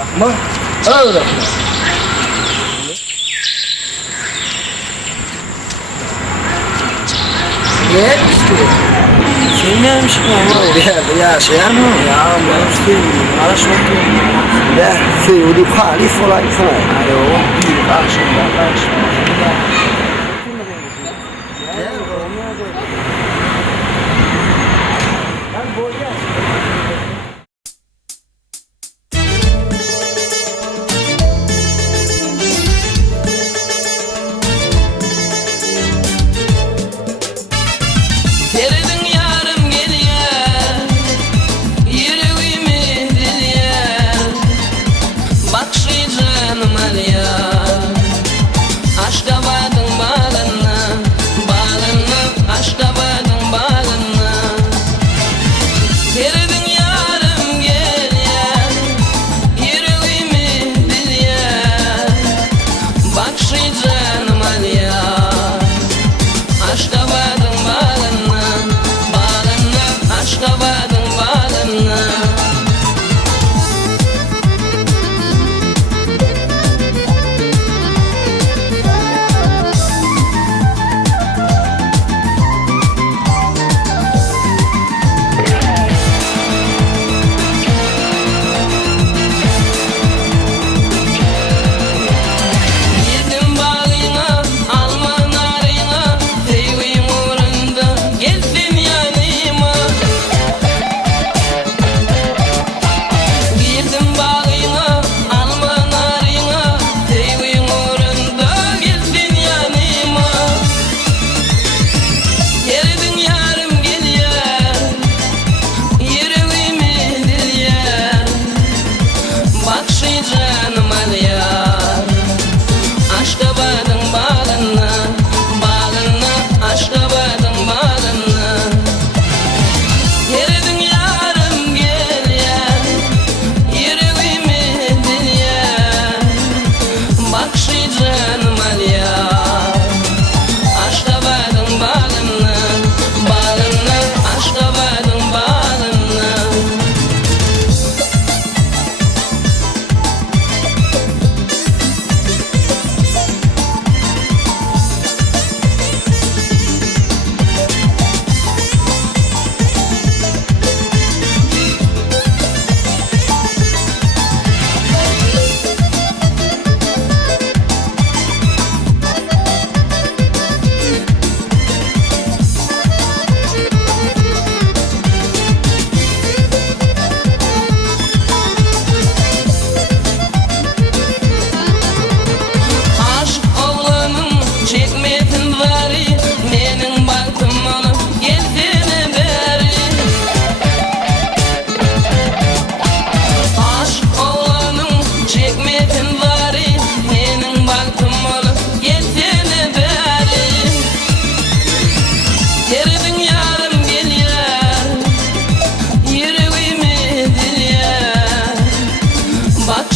Ama öyle. Ne işte? Sen neymişsin ama? Bir yerde yaşayan mı? Ya ben işte araç bakıyorum. Ya Fiuli Pali falan falan. Hadi o bir karşımda. Geldin yarım geliyor, yüreğimi diliyor. Bak şu canım alıyor, aşka vardın bağlanma, bağlanma, aşka vardın bağlanma. Geldin yarım geliyor, yüreğimi diliyor. Bak şu canım alıyor, aşka vardın bağlanma. Aşka vardın bağlanma. Girdim bağına, alma narına, teyvim uğrunda, geldin yanıma. Girdim bağına, alma narına, teyvim uğrunda, geldin yanıma. Geldin yarım geliyor, yüreğimi diliyor. Bak şu canım alıyor, aşka vardın bağlanma, bağlanma, aşka vardın bağlanma. Geldin yarım geliyor, yüreğimi diliyor. Bak şu canım alıyor, aşka vardın bağlanma, bağlanma, aşka vardın bağlanma. Aşk oğlanın çekmetin vari, menin baktım onu geldiğine beri. Aşk oğlanın çekmetin vari, menin baktım onu geldiğine beri. Geldin yarım geliyor, yüreğimi diliyor. Bak